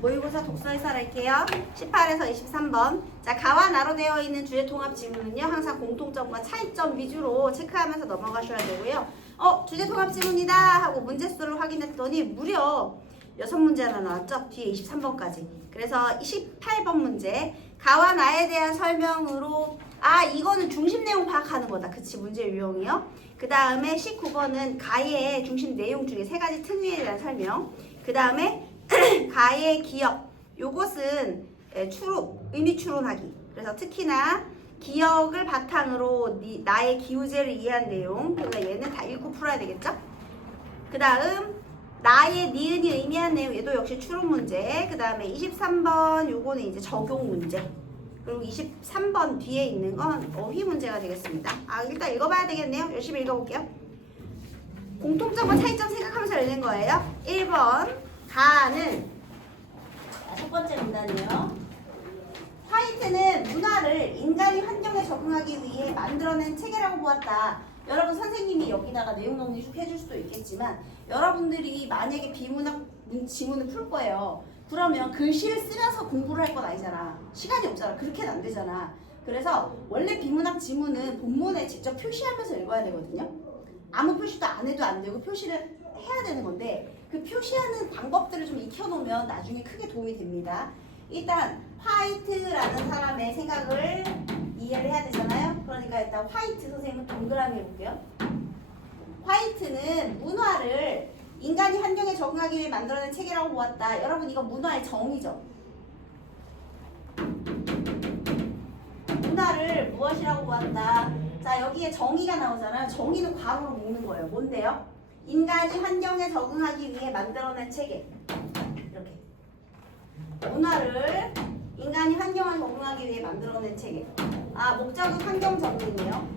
모의고사 독서해설 할게요. 18에서 23번. 자, 가와 나로 되어 있는 주제 통합 지문은요. 항상 공통점과 차이점 위주로 체크하면서 넘어가셔야 되고요. 주제 통합 지문이다 하고 문제수를 확인했더니 무려 6문제 하나 나왔죠? 뒤에 23번까지. 그래서 18번 문제. 가와 나에 대한 설명으로 이거는 중심 내용 파악하는 거다. 그치? 문제 유형이요. 그 다음에 19번은 가의 중심 내용 중에 3가지 특징에 대한 설명. 그 다음에 가의 기억. 요것은 의미 추론하기. 그래서 특히나 기억을 바탕으로 나의 기우제를 이해한 내용. 그러니까 얘는 다 읽고 풀어야 되겠죠? 그 다음 나의 니은이 의미한 내용. 얘도 역시 추론 문제. 그 다음에 23번 요거는 이제 적용 문제. 그리고 23번 뒤에 있는 건 어휘 문제가 되겠습니다. 일단 읽어봐야 되겠네요. 열심히 읽어볼게요. 공통점과 차이점 생각하면서 읽는 거예요. 1번 가는 첫 번째 문단이에요. 화이트는 문화를 인간이 환경에 적응하기 위해 만들어낸 체계라고 보았다. 여러분 선생님이 여기다가 내용 정리 쭉 해줄 수도 있겠지만 여러분들이 만약에 비문학 지문을 풀 거예요. 그러면 글씨를 쓰면서 공부를 할 건 아니잖아. 시간이 없잖아. 그렇게는 안 되잖아. 그래서 원래 비문학 지문은 본문에 직접 표시하면서 읽어야 되거든요. 아무 표시도 안 해도 안 되고 표시를 해야 되는 건데 그 표시하는 방법들을 좀 익혀놓으면 나중에 크게 도움이 됩니다. 일단 화이트라는 사람의 생각을 이해를 해야 되잖아요. 그러니까 일단 화이트 선생님은 동그라미 해볼게요. 화이트는 문화를 인간이 환경에 적응하기 위해 만들어낸 체계라고 보았다. 여러분 이거 문화의 정의죠. 문화를 무엇이라고 보았다. 자 여기에 정의가 나오잖아요. 정의는 괄호로 묶는 거예요. 뭔데요? 인간이 환경에 적응하기 위해 만들어낸 체계. 이렇게. 문화를 인간이 환경에 적응하기 위해 만들어낸 체계. 목적은 환경 정의네요.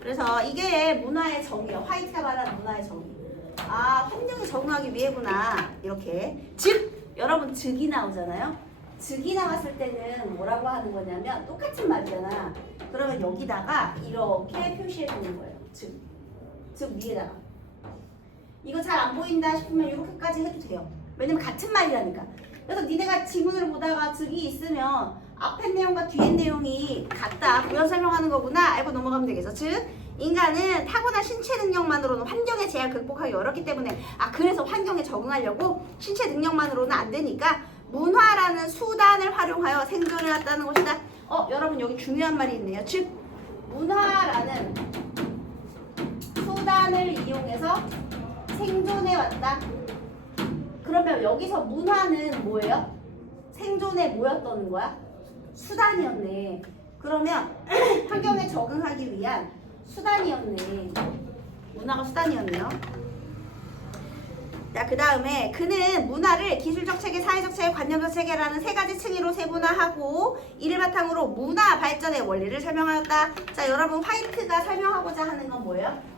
그래서 이게 문화의 정의예요. 화이트가 말하는 문화의 정의. 환경에 적응하기 위해구나. 이렇게. 즉, 여러분 즉이 나오잖아요. 즉이 나왔을 때는 뭐라고 하는 거냐면 똑같은 말이잖아. 그러면 여기다가 이렇게 표시해 주는 거예요. 즉 위에다가. 이거 잘 안 보인다 싶으면 이렇게까지 해도 돼요. 왜냐면 같은 말이라니까. 그래서 니네가 지문을 보다가 즉이 있으면 앞에 내용과 뒤에 내용이 같다. 구현 설명하는 거구나. 알고 넘어가면 되겠죠. 즉 인간은 타고난 신체 능력만으로는 환경의 제약을 극복하기 어렵기 때문에 그래서 환경에 적응하려고 신체 능력만으로는 안 되니까 문화라는 수단을 활용하여 생존해 왔다는 것이다. 여러분 여기 중요한 말이 있네요. 즉 문화라는 수단을 이용해서 생존해 왔다. 그러면 여기서 문화는 뭐예요? 생존에 뭐였다는 거야? 수단이었네. 그러면 환경에 적응하기 위한 수단이었네. 문화가 수단이었네요. 자, 그 다음에 그는 문화를 기술적 체계, 사회적 체계, 관념적 체계라는 3가지 층위로 세분화하고 이를 바탕으로 문화 발전의 원리를 설명하였다. 자, 여러분 화이트가 설명하고자 하는 건 뭐예요?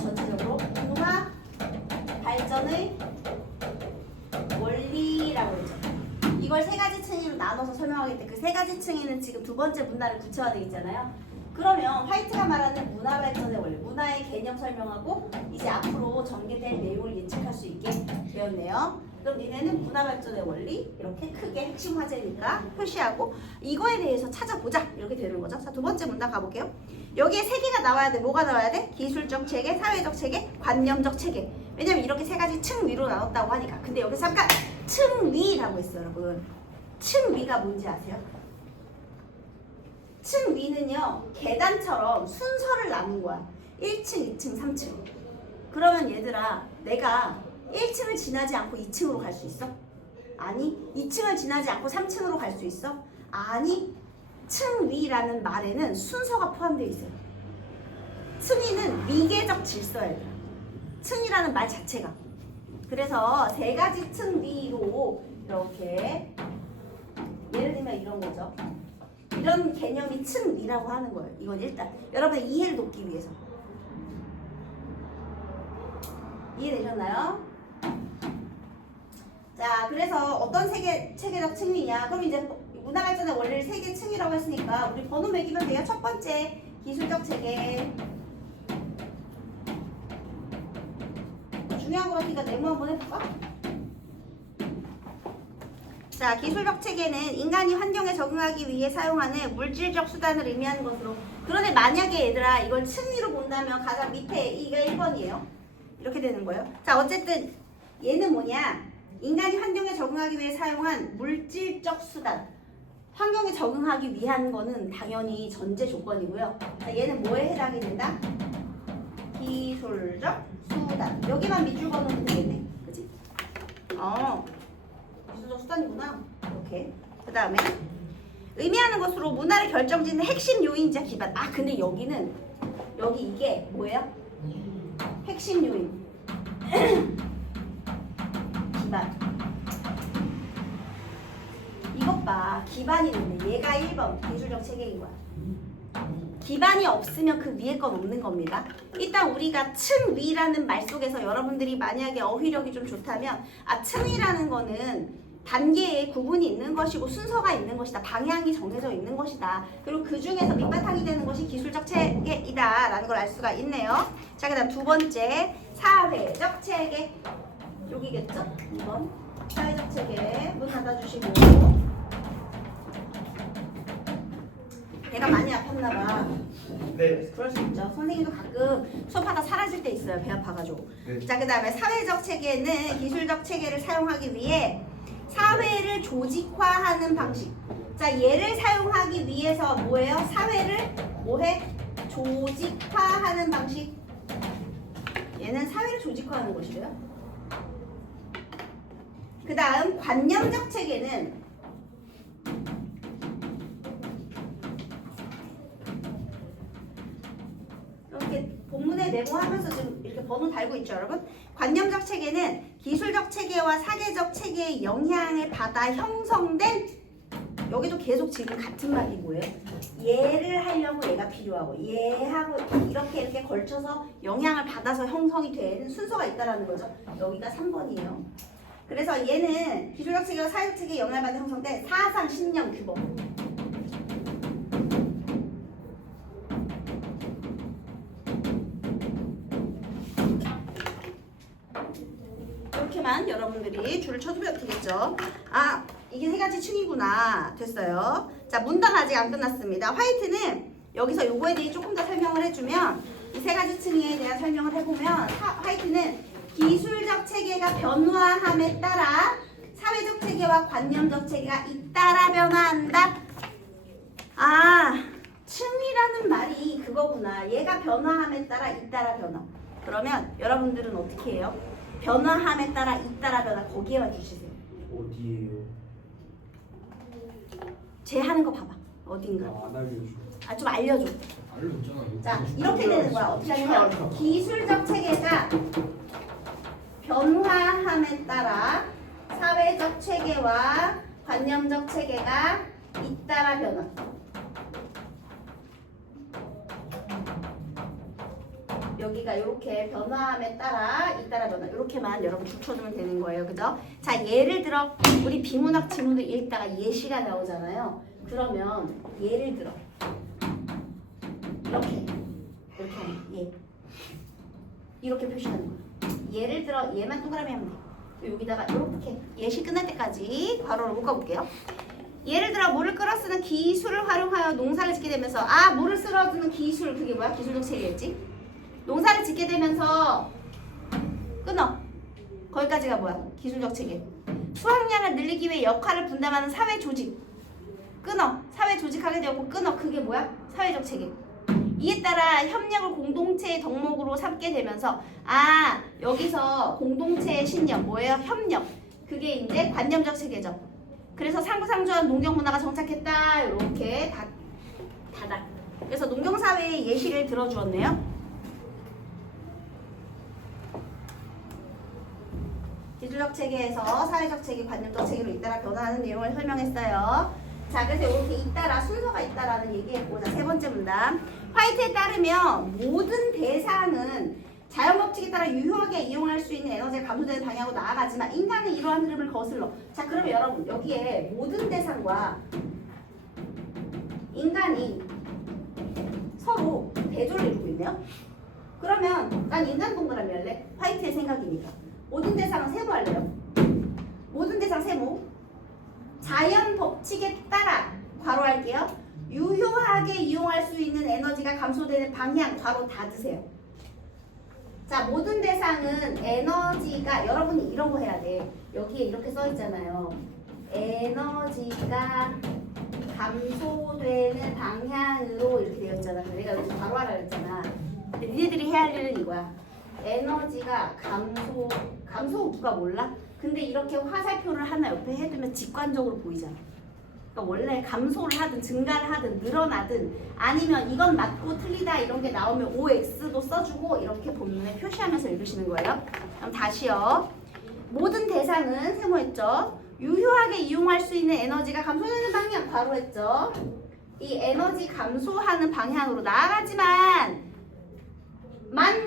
전체적으로 문화 발전의 원리라고 했죠. 이걸 3가지 층위로 나눠서 설명하기 때문에 그 3가지 층위는 지금 2번째 문화를 구체화되어 있잖아요. 그러면 화이트가 말하는 문화 발전의 원리, 문화의 개념 설명하고 이제 앞으로 전개될 내용을 예측할 수 있게 되었네요. 그럼 니네는 문화 발전의 원리 이렇게 크게 핵심 화제니까 표시하고 이거에 대해서 찾아보자 이렇게 되는 거죠. 자, 2번째 문단 가볼게요. 여기에 3개가 나와야 돼. 뭐가 나와야 돼? 기술적 체계, 사회적 체계, 관념적 체계. 왜냐면 이렇게 3가지 층 위로 나눴다고 하니까. 근데 여기서 잠깐 층 위라고 했어요, 여러분. 층 위가 뭔지 아세요? 층 위는요, 계단처럼 순서를 나눈 거야. 1층, 2층, 3층. 그러면 얘들아, 내가 1층을 지나지 않고 2층으로 갈 수 있어? 아니. 2층을 지나지 않고 3층으로 갈 수 있어? 아니. 층 위라는 말에는 순서가 포함되어 있어요. 층위는 위계적 질서예요. 층이라는 말 자체가. 그래서 3가지 층 위로 이렇게 예를 들면 이런 거죠. 이런 개념이 층 위라고 하는 거예요. 이건 일단 여러분의 이해를 돕기 위해서. 이해되셨나요? 자, 그래서 어떤 체계적 층위냐? 그럼 이제 문화 발전의 원리를 3개 층이라고 했으니까 우리 번호 매기면 돼요. 첫 번째 기술적 체계, 중요한 거 같으니까 네모 한번 해볼까? 자, 기술적 체계는 인간이 환경에 적응하기 위해 사용하는 물질적 수단을 의미하는 것으로. 그런데 만약에 얘들아 이걸 층위로 본다면 가장 밑에 이가 1번이에요. 이렇게 되는 거예요. 자, 어쨌든 얘는 뭐냐? 인간이 환경에 적응하기 위해 사용한 물질적 수단. 환경에 적응하기 위한 거는 당연히 전제 조건이고요. 자, 얘는 뭐에 해당이 된다? 기술적 수단. 여기만 밑줄 그어놓으면 되겠네. 그치? 기술적 수단이구나. 이렇게. 그 다음에 의미하는 것으로 문화를 결정짓는 핵심 요인이자 기반. 아, 근데 여기는 여기 이게 뭐예요? 핵심 요인. 기반. 이것 봐. 기반이 있네. 얘가 1번 기술적 체계인 거야. 기반이 없으면 그 위에 건 없는 겁니다. 일단 우리가 층위라는 말 속에서 여러분들이 만약에 어휘력이 좀 좋다면 층위라는 거는 단계에 구분이 있는 것이고 순서가 있는 것이다. 방향이 정해져 있는 것이다. 그리고 그 중에서 밑바탕이 되는 것이 기술적 체계이다 라는 걸 알 수가 있네요. 자, 그 다음 두 번째 사회적 체계. 여기겠죠? 2번 사회적 체계. 문 닫아주시고. 배가 많이 아팠나봐. 네. 그럴 수 있죠. 선생님도 가끔 수업하다 사라질 때 있어요. 배 아파가지고. 네. 자, 그 다음에 사회적 체계는 기술적 체계를 사용하기 위해 사회를 조직화하는 방식. 자, 얘를 사용하기 위해서 뭐예요? 사회를 뭐해? 조직화하는 방식. 얘는 사회를 조직화하는 것이래요. 그 다음 관념적 체계는 이렇게 본문에 메모하면서 지금 이렇게 번호 달고 있죠, 여러분? 관념적 체계는 기술적 체계와 사계적 체계의 영향을 받아 형성된, 여기도 계속 지금 같은 말이 뭐예요? 얘를 하려고 얘가 필요하고 얘하고 이렇게 걸쳐서 영향을 받아서 형성이 되는 순서가 있다라는 거죠. 여기가 3번이에요. 그래서 얘는 기술적 체계와 사회적 체계의 영향을 받아 형성된 사상, 신념, 규범. 이렇게만 여러분들이 줄을 쳐주면 되겠죠. 아, 이게 세 가지 층이구나. 됐어요. 자, 문단 아직 안 끝났습니다. 화이트는 여기서 요거에 대해 조금 더 설명을 해주면, 이 세 가지 층에 대한 설명을 해보면, 화이트는 기술적 체계가 변화함에 따라 사회적 체계와 관념적 체계가 잇따라 변화한다. 아, 층이라는 말이 그거구나. 얘가 변화함에 따라 잇따라 변화. 그러면 여러분들은 어떻게 해요? 변화함에 따라 잇따라 변화, 거기에만 주시세요. 어디에요? 쟤 하는 거 봐봐. 어딘가. 안 알려줘. 아, 좀 알려줘. 알려줬잖아. 자, 이렇게 되는 거야. 어떻게 하냐면 기술적 체계가 변화함에 따라 사회적 체계와 관념적 체계가 잇따라 변화. 여기가 이렇게 변화함에 따라 잇따라 변화. 이렇게만 여러분 줄 쳐주면 되는 거예요. 그죠? 자, 예를 들어 우리 비문학 지문을 읽다가 예시가 나오잖아요. 그러면 예를 들어 이렇게 하는 예. 이렇게 표시하는 거예요. 예를 들어 얘만 동그라미 하면 돼. 여기다가 이렇게 예시 끝날 때까지 괄호를 묶어볼게요. 예를 들어 물을 끌어 쓰는 기술을 활용하여 농사를 짓게 되면서, 아, 물을 쓸어주는 기술, 그게 뭐야? 기술적 체계였지? 농사를 짓게 되면서 끊어. 거기까지가 뭐야? 기술적 체계. 수확량을 늘리기 위해 역할을 분담하는 사회 조직. 끊어. 사회 조직하게 되었고 끊어. 그게 뭐야? 사회적 체계. 이에 따라 협력을 공동체의 덕목으로 삼게 되면서, 아, 여기서 공동체의 신념 뭐예요? 협력. 그게 이제 관념적 체계죠. 그래서 상부상조한 농경문화가 정착했다. 이렇게 다닥. 그래서 농경사회의 예시를 들어주었네요. 기술적 체계에서 사회적 체계, 관념적 체계로 잇따라 변화하는 내용을 설명했어요. 자, 그래서 이렇게 잇따라 순서가 있다라는 얘기했고, 자, 세 번째 문단. 화이트에 따르면 모든 대상은 자연법칙에 따라 유효하게 이용할 수 있는 에너지가 감소되는 방향으로 나아가지만 인간은 이러한 흐름을 거슬러. 자, 그러면 여러분 여기에 모든 대상과 인간이 서로 대조를 이루고 있네요. 그러면 난 인간 동그라미 할래. 화이트의 생각이니까. 모든 대상은 세모 할래요. 모든 대상 세모. 자연 법칙에 따라 괄호 할게요. 유효하게 이용할 수 있는 에너지가 감소되는 방향 괄호 닫으세요. 자, 모든 대상은 에너지가 여러분이 이런 거 해야 돼. 여기에 이렇게 써 있잖아요. 에너지가 감소되는 방향으로 이렇게 되어 있잖아. 내가 여기 바로 하라 그랬잖아. 근데 니네들이 해야 할 일은 이거야. 에너지가 감소 누가 몰라? 근데 이렇게 화살표를 하나 옆에 해두면 직관적으로 보이잖아. 그러니까 원래 감소를 하든 증가를 하든 늘어나든 아니면 이건 맞고 틀리다 이런 게 나오면 OX도 써주고 이렇게 본문에 표시하면서 읽으시는 거예요. 그럼 다시요. 모든 대상은 세모했죠. 유효하게 이용할 수 있는 에너지가 감소되는 방향 괄호했죠. 이 에너지 감소하는 방향으로 나아가지만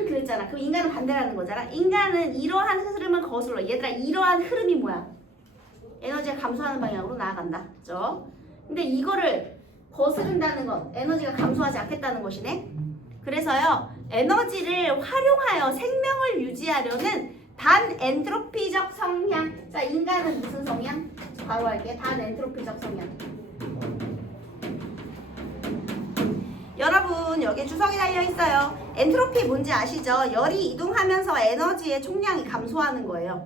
그랬잖아. 그럼 인간은 반대라는 거잖아. 인간은 이러한 흐름을 거슬러. 얘들아 이러한 흐름이 뭐야? 에너지가 감소하는 방향으로 나아간다. 그죠? 근데 이거를 거스른다는 건 에너지가 감소하지 않겠다는 것이네. 그래서요. 에너지를 활용하여 생명을 유지하려는 반엔트로피적 성향. 자, 인간은 무슨 성향? 바로 할게. 반엔트로피적 성향. 여러분 여기 주석이 달려 있어요. 엔트로피 뭔지 아시죠? 열이 이동하면서 에너지의 총량이 감소하는 거예요.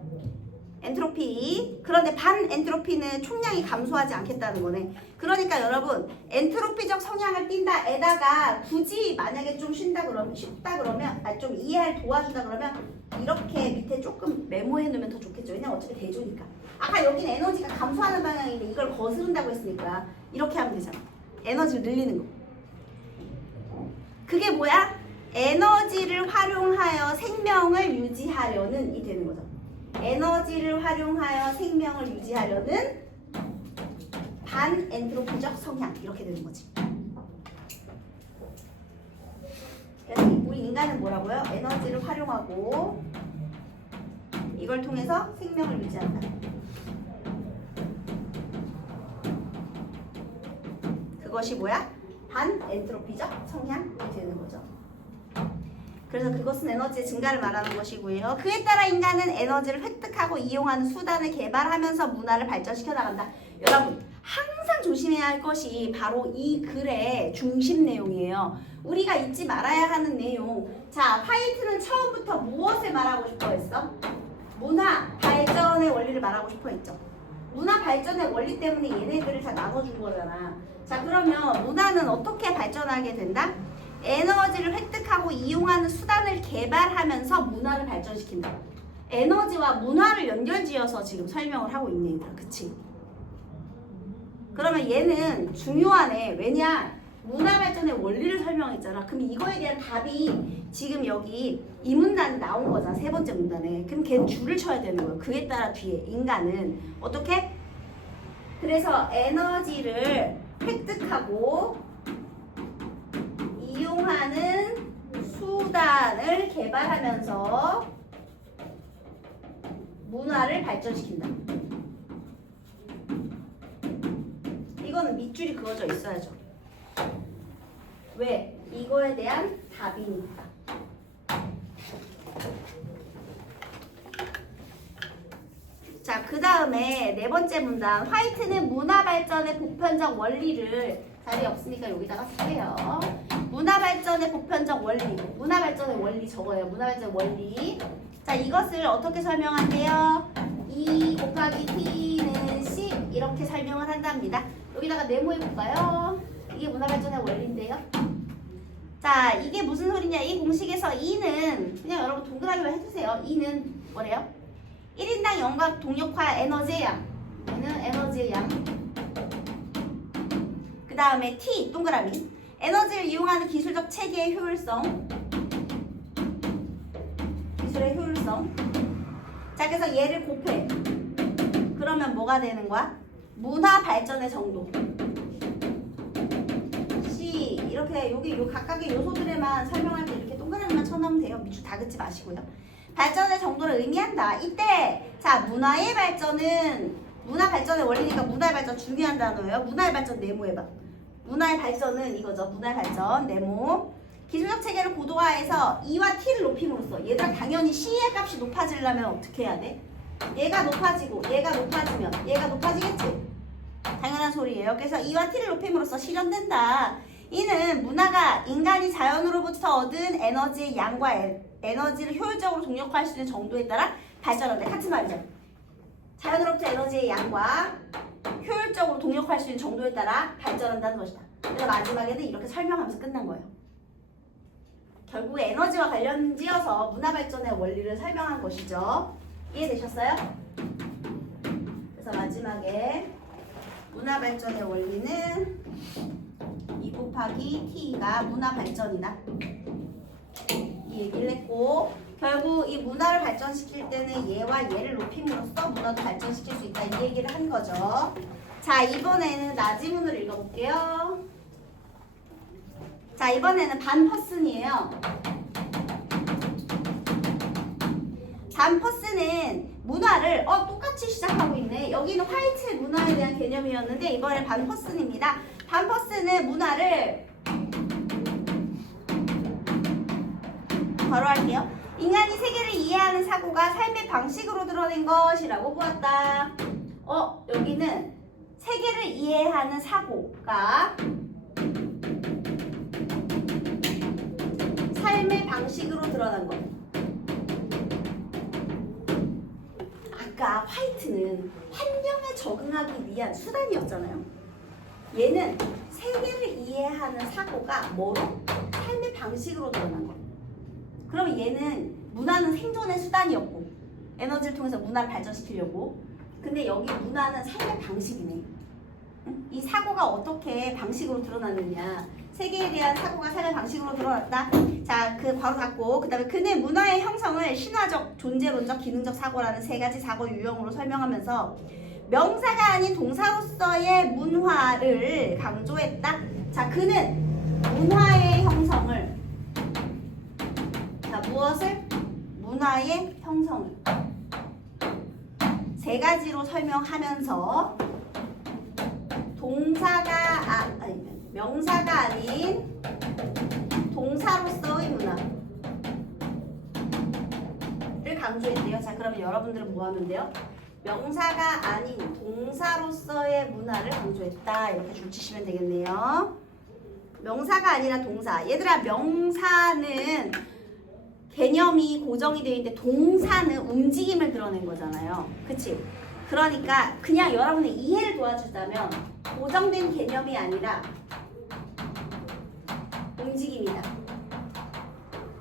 엔트로피. 그런데 반엔트로피는 총량이 감소하지 않겠다는 거네. 그러니까 여러분 엔트로피적 성향을 띈다에다가 굳이 만약에 좀 쉽다 그러면 좀 이해할 도와준다 그러면 이렇게 밑에 조금 메모해 놓으면 더 좋겠죠. 왜냐면 어차피 대조니까. 아까 여기는 에너지가 감소하는 방향인데 이걸 거스른다고 했으니까 이렇게 하면 되잖아. 에너지를 늘리는 거. 그게 뭐야? 에너지를 활용하여 생명을 유지하려는 이 되는 거죠. 에너지를 활용하여 생명을 유지하려는 반엔트로피적 성향 이렇게 되는 거지. 그래서 우리 인간은 뭐라고요? 에너지를 활용하고 이걸 통해서 생명을 유지한다. 그것이 뭐야? 반엔트로피적 성향이 되는 거죠. 그래서 그것은 에너지의 증가를 말하는 것이고요. 그에 따라 인간은 에너지를 획득하고 이용하는 수단을 개발하면서 문화를 발전시켜 나간다. 여러분 항상 조심해야 할 것이 바로 이 글의 중심 내용이에요. 우리가 잊지 말아야 하는 내용. 자, 화이트는 처음부터 무엇을 말하고 싶어 했어? 문화 발전의 원리를 말하고 싶어 했죠. 문화 발전의 원리 때문에 얘네들을 다 나눠준 거잖아. 자, 그러면 문화는 어떻게 발전하게 된다? 에너지를 획득하고 이용하는 수단을 개발하면서 문화를 발전시킨다. 에너지와 문화를 연결지어서 지금 설명을 하고 있네, 얘들아. 그치? 그러면 얘는 중요하네. 왜냐? 문화 발전의 원리를 설명했잖아. 그럼 이거에 대한 답이 지금 여기 이 문단에 나온 거잖아. 세 번째 문단에. 그럼 걔는 줄을 쳐야 되는 거예요. 그에 따라 뒤에 인간은 어떻게? 그래서 에너지를 획득하고 이용하는 수단을 개발하면서 문화를 발전시킨다. 이거는 밑줄이 그어져 있어야죠. 왜? 이거에 대한 답이니까. 자, 그 다음에 네 번째 문단. 화이트는 문화 발전의 보편적 원리를 자리 없으니까 여기다가 쓸게요. 문화 발전의 보편적 원리. 문화 발전의 원리 적어요. 문화 발전의 원리. 자, 이것을 어떻게 설명한대요? 2 곱하기 t는 10 이렇게 설명을 한답니다. 여기다가 네모해 볼까요? 이게 문화 발전의 원리인데요. 자, 이게 무슨 소리냐? 이 공식에서 2는 그냥 여러분 동그라미만 해주세요. 2는 뭐래요? 1인당 영각 동력화 에너지의 양. 얘는 에너지의 양. 그 다음에 T 동그라미. 에너지를 이용하는 기술적 체계의 효율성. 기술의 효율성. 자, 그래서 얘를 곱해. 그러면 뭐가 되는 거야? 문화 발전의 정도. C 이렇게 여기 요 각각의 요소들에만 설명할 때 이렇게 동그라미만 쳐놓으면 돼요. 밑줄 다 긋지 마시고요. 발전의 정도를 의미한다. 이때 자, 문화의 발전은 문화 발전의 원리니까 문화의 발전 중요한 단어예요. 문화의 발전 네모해봐. 문화의 발전은 이거죠. 문화의 발전 네모. 기술적 체계를 고도화해서 E와 T를 높임으로써 얘들아 당연히 C의 값이 높아지려면 어떻게 해야 돼? 얘가 높아지고 얘가 높아지면 얘가 높아지겠지? 당연한 소리예요. 그래서 E와 T를 높임으로써 실현된다. 이는 문화가 인간이 자연으로부터 얻은 에너지의 양과 에너지를 효율적으로 동력화할 수 있는 정도에 따라 발전한다. 같은 말이죠. 자연으로부터 에너지의 양과 효율적으로 동력화할 수 있는 정도에 따라 발전한다는 것이다. 그래서 마지막에는 이렇게 설명하면서 끝난 거예요. 결국 에너지와 관련지어서 문화 발전의 원리를 설명한 것이죠. 이해되셨어요? 그래서 마지막에 문화 발전의 원리는 2 곱하기 T가 문화 발전이다. 이 얘기를 했고 결국 이 문화를 발전시킬 때는 얘와 얘를 높임으로써 문화도 발전시킬 수 있다. 이 얘기를 한 거죠. 자, 이번에는 나지문을 읽어볼게요. 자, 이번에는 반퍼슨이에요. 반퍼슨은 문화를 똑같이 시작하고 있네. 여기는 화이트 문화에 대한 개념이었는데 이번엔 반퍼슨입니다. 반퍼슨은 문화를 바로 할게요. 인간이 세계를 이해하는 사고가 삶의 방식으로 드러낸 것이라고 보았다. 여기는 세계를 이해하는 사고가 삶의 방식으로 드러난 것. 아까 화이트는 환경에 적응하기 위한 수단이었잖아요. 얘는 세계를 이해하는 사고가 뭐로? 삶의 방식으로 드러난 것. 그럼 얘는 문화는 생존의 수단이었고 에너지를 통해서 문화를 발전시키려고. 근데 여기 문화는 삶의 방식이네. 이 사고가 어떻게 방식으로 드러났느냐. 세계에 대한 사고가 삶의 방식으로 드러났다. 자, 그 괄호 닫고 그 다음에 그는 문화의 형성을 신화적, 존재론적, 기능적 사고라는 세 가지 사고 유형으로 설명하면서 명사가 아닌 동사로서의 문화를 강조했다. 자, 그는 문화의 형성을, 자, 무엇을? 문화의 형성을 세 가지로 설명하면서 명사가 아닌 동사로서의 문화를 강조했대요. 자, 그러면 여러분들은 뭐 하면 돼요? 명사가 아닌 동사로서의 문화를 강조했다. 이렇게 줄치시면 되겠네요. 명사가 아니라 동사. 얘들아, 명사는 개념이 고정이 되어 있는데 동사는 움직임을 드러낸 거잖아요. 그치? 그러니까 그냥 여러분의 이해를 도와주자면 고정된 개념이 아니라 움직임이다.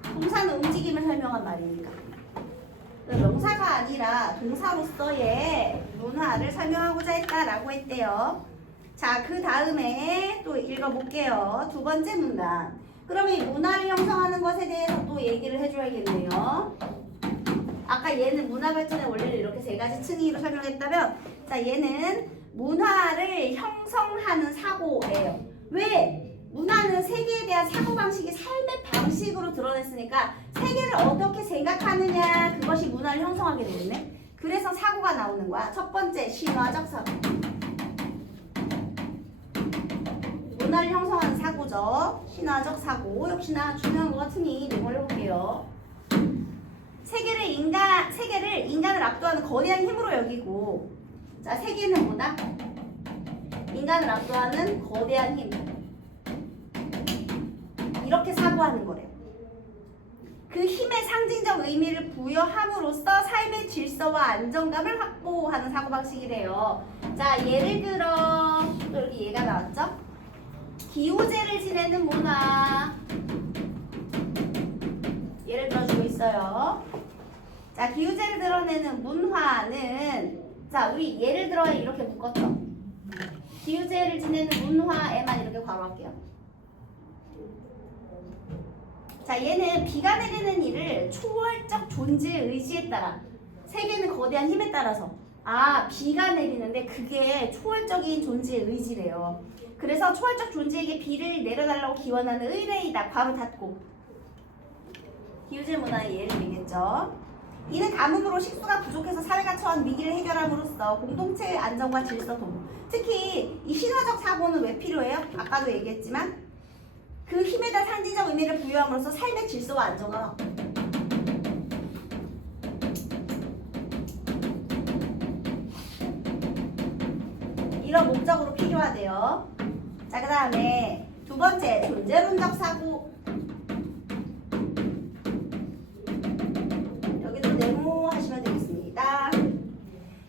동사는 움직임을 설명한 말이니까. 명사가 아니라 동사로서의 문화를 설명하고자 했다라고 했대요. 자, 그 다음에 또 읽어볼게요. 두 번째 문단. 그러면 이 문화를 형성하는 것에 대해서 또 얘기를 해줘야겠네요. 아까 얘는 문화 발전의 원리를 이렇게 세 가지 층위로 설명했다면, 자, 얘는 문화를 형성하는 사고예요. 왜? 문화는 세계에 대한 사고방식이 삶의 방식으로 드러냈으니까 세계를 어떻게 생각하느냐, 그것이 문화를 형성하게 되겠네. 그래서 사고가 나오는 거야. 첫 번째, 신화적 사고. 문화를 형성하는 사고죠. 신화적 사고. 역시나 중요한 것 같으니 메모해볼게요. 세계를 인간을 압도하는 거대한 힘으로 여기고, 자, 세계는 뭐다? 인간을 압도하는 거대한 힘. 이렇게 사고하는 거래요. 그 힘의 상징적 의미를 부여함으로써 삶의 질서와 안정감을 확보하는 사고방식이래요. 자, 예를 들어 또 여기 얘가 나왔죠? 기우제를 지내는 문화. 예를 들어주고 있어요. 자, 기우제를 드러내는 문화는, 자, 우리 예를 들어 이렇게 묶었죠? 기우제를 지내는 문화에만 이렇게 괄호할게요. 자, 얘는 비가 내리는 일을 초월적 존재의 의지에 따라, 세계는 거대한 힘에 따라서, 비가 내리는데 그게 초월적인 존재의 의지래요. 그래서 초월적 존재에게 비를 내려달라고 기원하는 의뢰이다. 괄호 닫고. 기우제 문화의 예를 얘기했죠. 이는 가뭄으로 식수가 부족해서 사회가 처한 위기를 해결함으로써 공동체의 안정과 질서 도모. 특히 이 신화적 사고는 왜 필요해요? 아까도 얘기했지만 그 힘에다 상징적 의미를 부여함으로써 삶의 질서와 안정화. 이런 목적으로 필요하대요. 자, 그 다음에 두 번째, 존재론적 사고. 여기도 네모하시면 되겠습니다.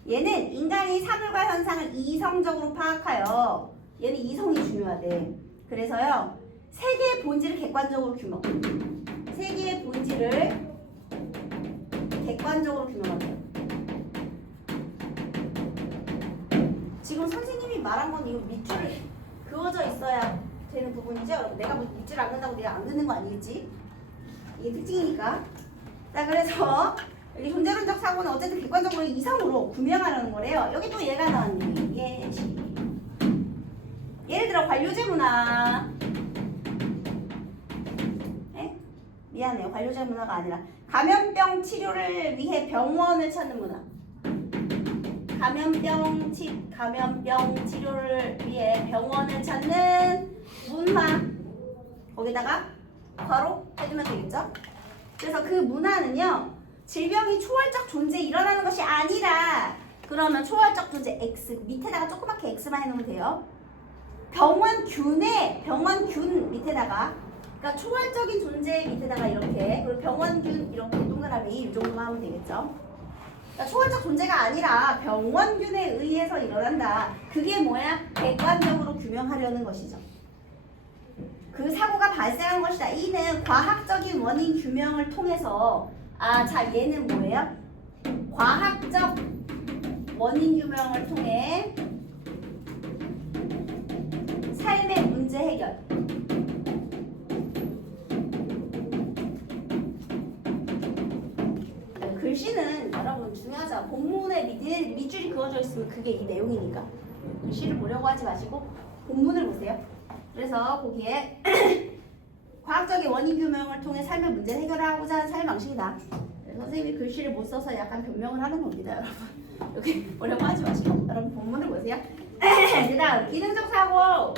얘는 인간이 사물과 현상을 이성적으로 파악하여, 얘는 이성이 중요하대. 그래서요, 세계의 본질을 객관적으로 규명. 세계의 본질을 객관적으로 규명한대요. 지금 선생님이 말한 건 이거 밑줄을 그어져 있어야 되는 부분이죠. 내가 뭐 밑줄 안 그는다고 내가 안 그는 거 아니겠지? 이게 특징이니까. 자, 그래서 여기 존재론적 사고는 어쨌든 객관적으로 이성으로 구명하려는 거래요. 여기 또 얘가 나왔네. 예시. 예를 들어 관료제 문화. 네? 미안해요. 관료제 문화가 아니라 감염병 치료를 위해 병원을 찾는 문화. 감염병 치료를 위해 병원을 찾는 문화. 거기다가 괄호 해주면 되겠죠? 그래서 그 문화는요, 질병이 초월적 존재에 일어나는 것이 아니라, 그러면 초월적 존재 X 밑에다가 조그맣게 X만 해놓으면 돼요. 병원균 밑에다가, 그러니까 초월적인 존재 밑에다가 이렇게, 그리고 병원균 이렇게 동그라미 이 정도만 하면 되겠죠. 그러니까 초월적 존재가 아니라 병원균에 의해서 일어난다. 그게 뭐야? 객관적으로 규명하려는 것이죠. 그 사고가 발생한 것이다. 이는 과학적인 원인 규명을 통해서, 자, 얘는 뭐예요? 과학적 원인 규명을 통해 삶의 문제 해결. 글씨는 여러분 중요하죠. 본문에 밑줄이 그어져 있으면 그게 이 내용이니까 글씨를 보려고 하지 마시고 본문을 보세요. 그래서 거기에 과학적인 원인 규명을 통해 삶의 문제를 해결하고자 하는 삶의 방식이다. 선생님이 글씨를 못 써서 약간 변명을 하는 겁니다, 여러분. 이렇게 보려고 하지 마시고 여러분 본문을 보세요. 그 다음 기능적 사고.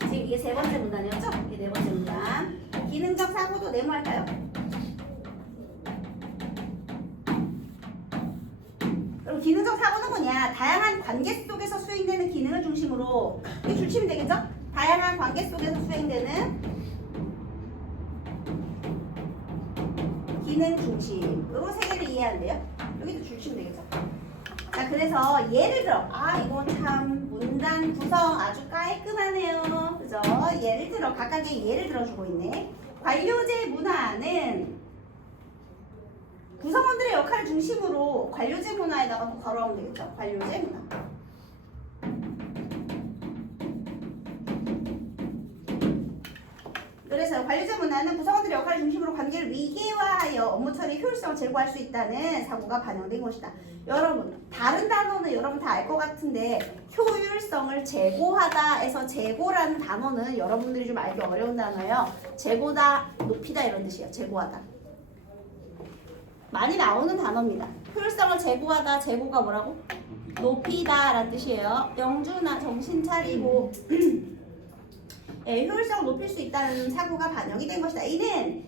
지금 이게 세 번째 문단이었죠? 이게 네 번째 문단. 기능적 사고도 네모할까요? 그럼 기능적 사고는 뭐냐? 다양한 관계 속에서 수행되는 기능을 중심으로, 이거 줄치면 되겠죠? 다양한 관계 속에서 수행되는 기능 중심으로 세계를 이해한대요. 여기도 줄치면 되겠죠? 자, 그래서 예를 들어, 이거 참 문단 구성 아주 깔끔하네요. 그죠? 예를 들어, 각각의 예를 들어주고 있네. 관료제 문화는 구성원들의 역할을 중심으로 관료제 문화에다가 또 걸어오면 되겠죠? 관료제 문화. 그래서 관료제 문화는 구성원들의 역할을 중심으로 관계를 위계화하여 업무 처리 효율성을 제고할 수 있다는 사고가 반영된 것이다. 여러분, 다른 단어는 여러분 다 알 것 같은데 효율성을 제고하다에서 제고라는 단어는 여러분들이 좀 알기 어려운 단어예요. 제고다, 높이다 이런 뜻이에요. 제고하다. 많이 나오는 단어입니다. 효율성을 제고하다, 제고가 뭐라고? 높이다 라는 뜻이에요. 영준아 정신 차리고 예, 효율성을 높일 수 있다는 사고가 반영이 된 것이다. 이는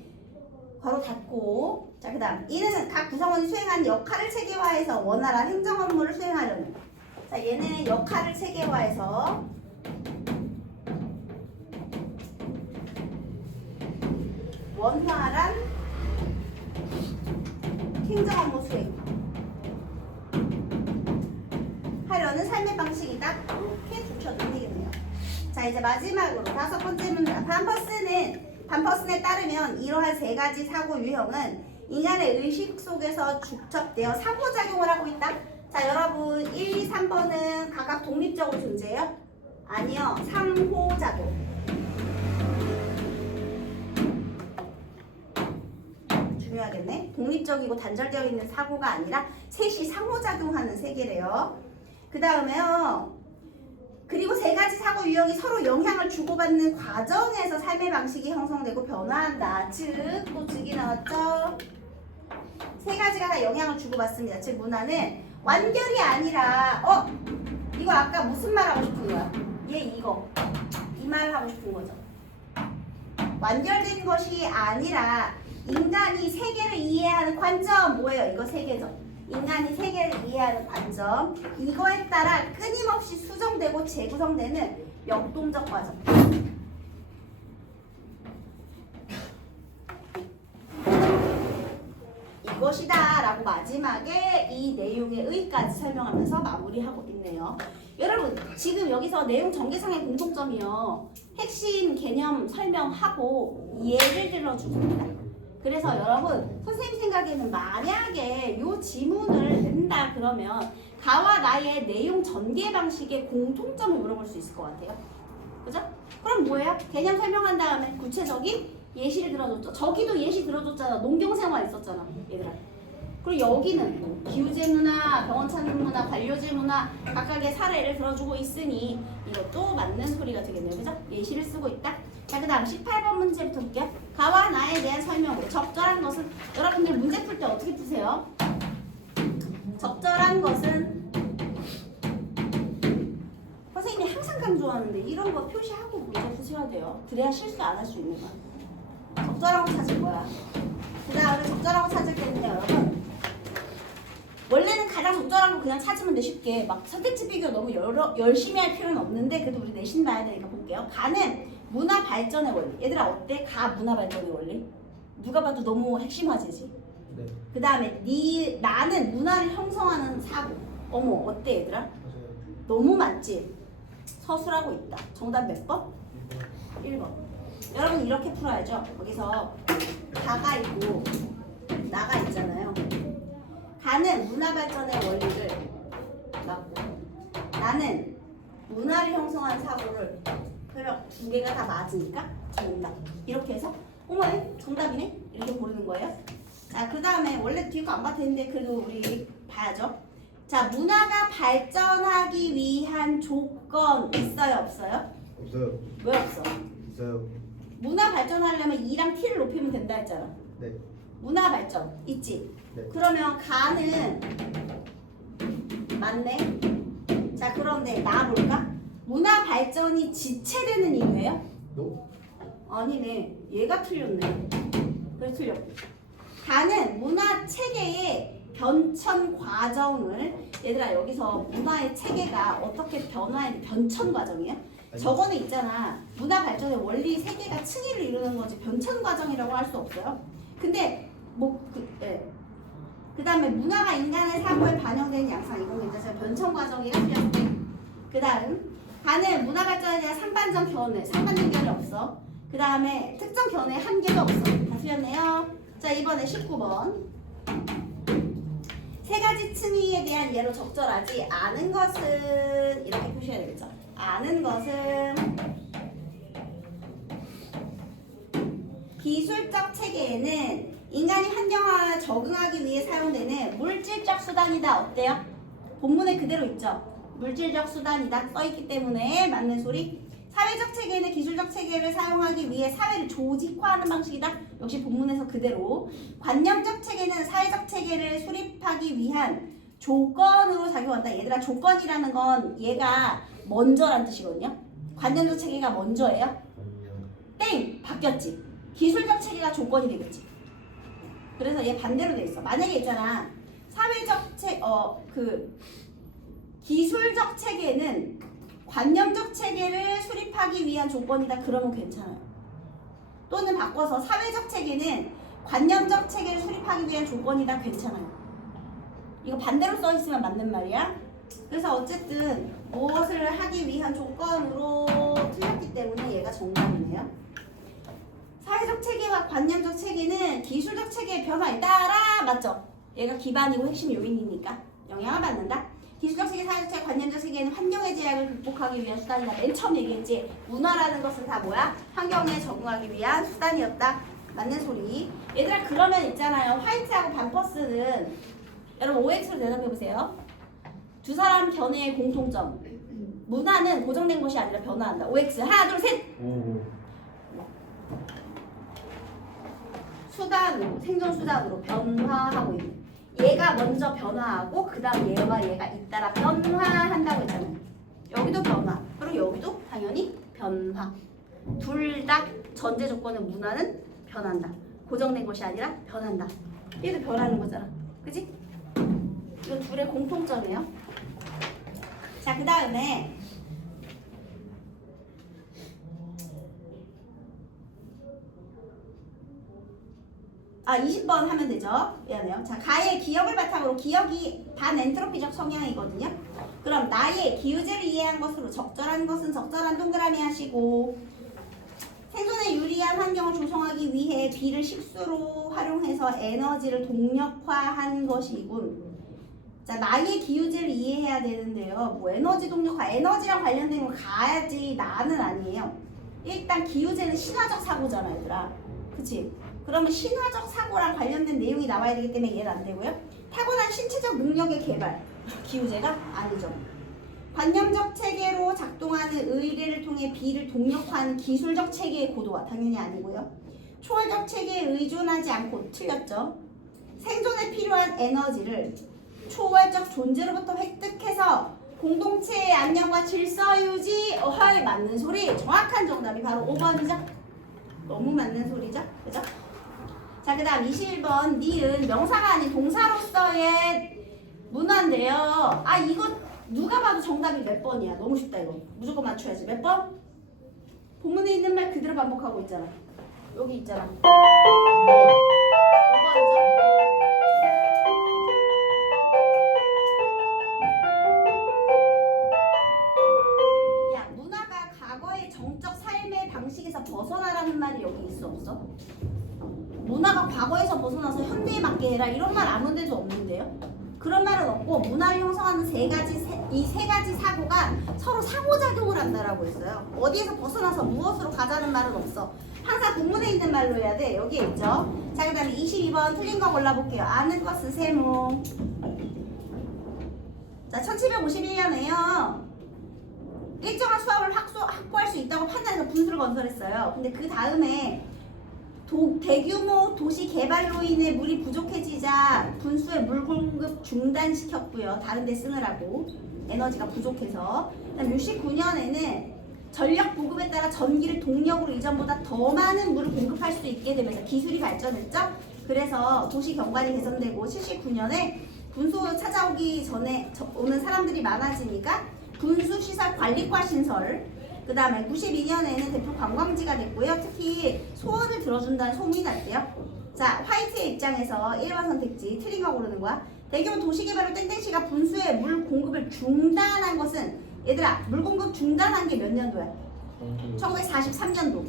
바로 닫고, 자, 그 다음 이는 각 구성원이 수행하는 역할을 체계화해서 원활한 행정 업무를 수행하려는, 자, 얘는 역할을 체계화해서 원활한 행정 업무 수행 하려는 삶의 방식이다. 이렇게 붙여두면 되겠네요. 자, 이제 마지막으로 다섯 번째 문장. 반퍼슨에 따르면 이러한 세 가지 사고 유형은 인간의 의식 속에서 축적되어 상호작용을 하고 있다. 자, 여러분 1, 2, 3번은 각각 독립적으로 존재해요? 아니요, 상호작용. 중요하겠네. 독립적이고 단절되어 있는 사고가 아니라 셋이 상호작용하는 세계래요. 그 다음에요. 그리고 세 가지 사고 유형이 서로 영향을 주고받는 과정에서 삶의 방식이 형성되고 변화한다. 즉, 또 즉이 나왔죠? 세 가지가 다 영향을 주고받습니다. 즉, 문화는 완결이 아니라, 이거 아까 무슨 말 하고 싶은 거야? 얘 이거. 이 말을 하고 싶은 거죠. 완결된 것이 아니라 인간이 세계를 이해하는 관점 뭐예요? 이거 세계죠. 인간이 세계를 이해하는 관점 이거에 따라 끊임없이 수정되고 재구성되는 역동적 과정. 이것이다 라고 마지막에 이 내용의 의까지 설명하면서 마무리하고 있네요. 여러분 지금 여기서 내용 전개상의 공통점이요. 핵심 개념 설명하고 예를 들어줍니다. 그래서 여러분 선생님 생각에는 만약에 이 지문을 낸다 그러면 가와 나의 내용 전개 방식의 공통점을 물어볼 수 있을 것 같아요. 그죠? 그럼 뭐예요? 개념 설명한 다음에 구체적인 예시를 들어줬죠. 저기도 예시 들어줬잖아. 농경생활 있었잖아 얘들아. 그리고 여기는 뭐 기우제 문화, 병원 찾는 문화, 관료제 문화 각각의 사례를 들어주고 있으니 이것도 맞는 소리가 되겠네요. 그죠? 예시를 쓰고 있다. 자, 그 다음 18번 문제부터 볼게요. 가와 나에 대한 설명으로 적절한 것은 여러분들 문제 풀 때 어떻게 푸세요? 적절한 것은 선생님이 항상 강조하는데 이런 거 표시하고 문제 푸셔야 돼요. 그래야 실수 안 할 수 있는 거야. 적절하고 찾을 거야. 그 다음에 적절하고 찾을 때는요 여러분 원래는 가장 적절한 거 그냥 찾으면 돼 쉽게 막 선택지 비교 너무 열심히 할 필요는 없는데 그래도 우리 내신 봐야 되니까 볼게요. 가는 문화 발전의 원리. 얘들아 어때? 가 문화 발전의 원리? 누가 봐도 너무 핵심 화제지. 네. 그 다음에 나는 문화를 형성하는 사고. 어머 어때 얘들아? 맞아요. 너무 맞지? 서술하고 있다. 정답 몇 번? 1번. 여러분 이렇게 풀어야죠. 거기서 가가 있고 나가 있잖아요. 가는 문화 발전의 원리를 맞고 나는 문화를 형성하는 사고를 그러면 두 개가 다 맞으니까 정답. 이렇게 해서 어머 정답이네? 이렇게 고르는 거예요. 자, 그 다음에 원래 뒤에 거 안 봐도 되는데 그래도 우리 봐야죠. 자, 문화가 발전하기 위한 조건 있어요 없어요? 없어요. 왜 없어? 있어요. 문화 발전하려면 E랑 T를 높이면 된다 했잖아. 네. 문화 발전 있지? 네. 그러면 가는 맞네? 자 그런데 나 볼까? 문화 발전이 지체되는 이유예요? 노? 아니네. 얘가 틀렸네. 그래 틀렸고. 가는 문화 체계의 변천 과정을 얘들아 여기서 문화의 체계가 어떻게 변화해 변천 과정이야? 아니. 저거는 있잖아. 문화 발전의 원리 세계가 층위를 이루는 거지 변천 과정이라고 할 수 없어요. 근데 그 다음에 문화가 인간의 사고에 반영되는 양상 이건 괜찮아요. 변천 과정이라 틀렸대. 그 다음 가는 문화 발전에 대한 상반적 견해 상반된 견해 없어. 그 다음에 특정 견해 한계도 없어. 다 틀렸네요. 자 이번에 19번 세 가지 층위에 대한 예로 적절하지 않은 것은 이렇게 표시해야 되겠죠. 아는 것은 기술적 체계에는 인간이 환경화에 적응하기 위해 사용되는 물질적 수단이다. 어때요? 본문에 그대로 있죠. 물질적 수단이다 써있기 때문에 맞는 소리. 사회적 체계는 기술적 체계를 사용하기 위해 사회를 조직화하는 방식이다. 역시 본문에서 그대로. 관념적 체계는 사회적 체계를 수립하기 위한 조건으로 작용한다. 얘들아 조건이라는 건 얘가 먼저란 뜻이거든요. 관념적 체계가 먼저예요. 땡! 바뀌었지. 기술적 체계가 조건이 되겠지. 그래서 얘 반대로 돼 있어. 만약에 있잖아. 사회적 기술적 체계는 관념적 체계를 수립하기 위한 조건이다. 그러면 괜찮아요. 또는 바꿔서 사회적 체계는 관념적 체계를 수립하기 위한 조건이다. 괜찮아요. 이거 반대로 써 있으면 맞는 말이야. 그래서 어쨌든 무엇을 하기 위한 조건으로 틀렸기 때문에 얘가 정답이네요. 사회적 체계와 관념적 체계는 기술적 체계의 변화에 따라 맞죠? 얘가 기반이고 핵심 요인이니까 영향을 받는다. 기술적 세계, 사회적 세계, 관념적 세계는 환경의 제약을 극복하기 위한 수단이다. 맨 처음 얘기했지. 문화라는 것은 다 뭐야? 환경에 적응하기 위한 수단이었다. 맞는 소리. 얘들아 그러면 있잖아요. 화이트하고 반퍼스는 여러분 OX로 대답해보세요. 두 사람 견해의 공통점. 문화는 고정된 것이 아니라 변화한다. OX 하나 둘 셋. 오. 수단으로 생존 수단으로 변화하고 있는. 얘가 먼저 변화하고 그 다음 얘가 잇따라 변화한다고 했잖아요. 여기도 변화. 그리고 여기도 당연히 변화. 둘 다 전제 조건의 문화는 변한다. 고정된 것이 아니라 변한다. 얘도 변하는 거잖아. 그지? 이거 둘의 공통점이에요. 자, 그 다음에 20번 하면 되죠. 미안해요. 자, 가의 기억을 바탕으로 기억이 반엔트로피적 성향이거든요. 그럼 나의 기우제를 이해한 것으로 적절한 것은 적절한 동그라미 하시고 생존에 유리한 환경을 조성하기 위해 비를 식수로 활용해서 에너지를 동력화한 것이군. 자, 나의 기우제를 이해해야 되는데요. 뭐 에너지 동력화, 에너지랑 관련된 거 가야지 나는 아니에요. 일단 기우제는 신화적 사고잖아, 얘들아. 그치? 그러면 신화적 사고랑 관련된 내용이 나와야 되기 때문에 이해는 안 되고요. 타고난 신체적 능력의 개발, 기우제가 아니죠. 관념적 체계로 작동하는 의례를 통해 비를 동력화하는 기술적 체계의 고도화, 당연히 아니고요. 초월적 체계에 의존하지 않고, 틀렸죠. 생존에 필요한 에너지를 초월적 존재로부터 획득해서 공동체의 안녕과 질서 유지, 어허에 맞는 소리. 정확한 정답이 바로 5번이죠. 너무 맞는 소리죠, 그죠? 자, 그 다음 21번 니은 명사가 아닌 동사로서의 문화인데요. 이거 누가 봐도 정답이 몇 번이야. 너무 쉽다 이거. 무조건 맞춰야지. 몇 번? 본문에 있는 말 그대로 반복하고 있잖아. 여기 있잖아. 5번이죠? 야, 문화가 과거의 정적 삶의 방식에서 벗어나라는 말이 여기 있어 없어? 문화가 과거에서 벗어나서 현대에 맞게 해라 이런 말 아무 데도 없는데요. 그런 말은 없고 문화를 형성하는 이 세 가지 사고가 서로 상호작용을 한다라고 했어요. 어디에서 벗어나서 무엇으로 가자는 말은 없어. 항상 본문에 있는 말로 해야 돼. 여기에 있죠. 자, 그 다음에 22번 틀린 거 골라볼게요. 아는 것은 세모. 자, 1751년에요. 일정한 수압을 확보할 수 있다고 판단해서 분수를 건설했어요. 근데 그 다음에 대규모 도시 개발로 인해 물이 부족해지자 분수의 물 공급 중단시켰고요. 다른 데 쓰느라고 에너지가 부족해서. 그다음 69년에는 전력 보급에 따라 전기를 동력으로 이전보다 더 많은 물을 공급할 수 있게 되면서 기술이 발전했죠. 그래서 도시 경관이 개선되고 79년에 분수 찾아오기 전에 오는 사람들이 많아지니까 분수시설 관리과 신설. 그 다음에 92년에는 대표 관광지가 됐고요. 특히 소원을 들어준다는 소문이 났대요. 자, 화이트의 입장에서 1번 선택지 틀린 거 고르는 거야. 대규모 도시개발로 땡땡시가 분수의 물 공급을 중단한 것은 얘들아 물 공급 중단한 게 몇 년도야? 1943년도.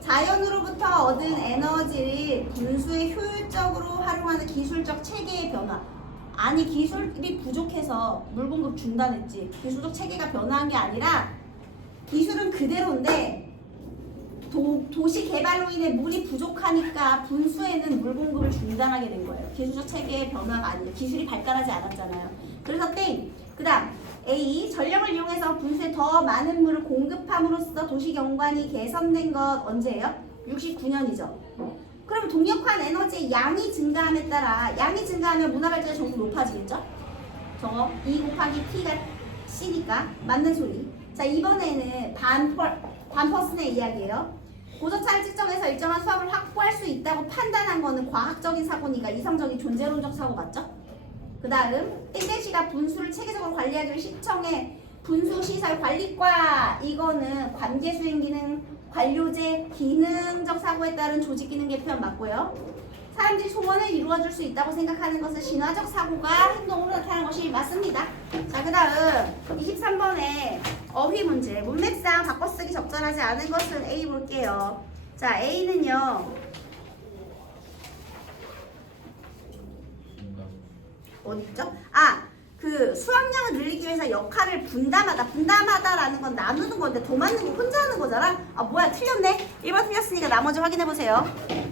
자연으로부터 얻은 에너지를 분수에 효율적으로 활용하는 기술적 체계의 변화. 아니 기술이 부족해서 물 공급 중단했지. 기술적 체계가 변화한 게 아니라 기술은 그대로인데 도시 개발로 인해 물이 부족하니까 분수에는 물 공급을 중단하게 된 거예요. 기술적 체계의 변화가 아니에요. 기술이 발달하지 않았잖아요. 그래서 땡. 그 다음 A. 전력을 이용해서 분수에 더 많은 물을 공급함으로써 도시 경관이 개선된 것 언제예요? 69년이죠. 그럼 동력화한 에너지의 양이 증가함에 따라 양이 증가하면 문화 발전의 정도 높아지겠죠? 저거 2 곱하기 T가 C니까 맞는 소리. 자, 이번에는 반퍼슨의 이야기예요. 고저차를 측정해서 일정한 수압을 확보할 수 있다고 판단한 거는 과학적인 사고니까 이성적인 존재론적 사고 맞죠? 그 다음 땡땡시가 분수를 체계적으로 관리하기를 시청해 분수시설 관리과. 이거는 관계수행 기능, 관료제, 기능적 사고에 따른 조직 기능 개편 맞고요. 사람들이 소원을 이루어줄 수 있다고 생각하는 것은 신화적 사고가 행동으로 나타나는 것이 맞습니다. 자, 그 다음 23번에 어휘 문제. 문맥상 바꿔쓰기 적절하지 않은 것은 A 볼게요. 자, A는요. 어디 있죠? 그 수학량을 늘리기 위해서 역할을 분담하다라는 건 나누는 건데 더 맞는 게 혼자 하는 거잖아. 뭐야 틀렸네. 1번 틀렸으니까 나머지 확인해 보세요.